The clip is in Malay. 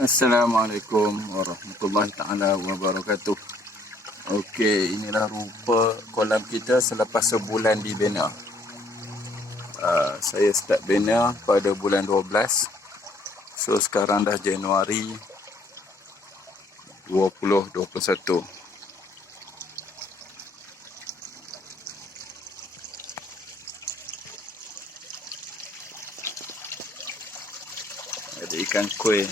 Assalamualaikum warahmatullahi taala wabarakatuh. Okey, inilah rupa kolam kita selepas sebulan dibina. Saya start bina pada bulan 12. So sekarang dah Januari 2021. Ada ikan kuih.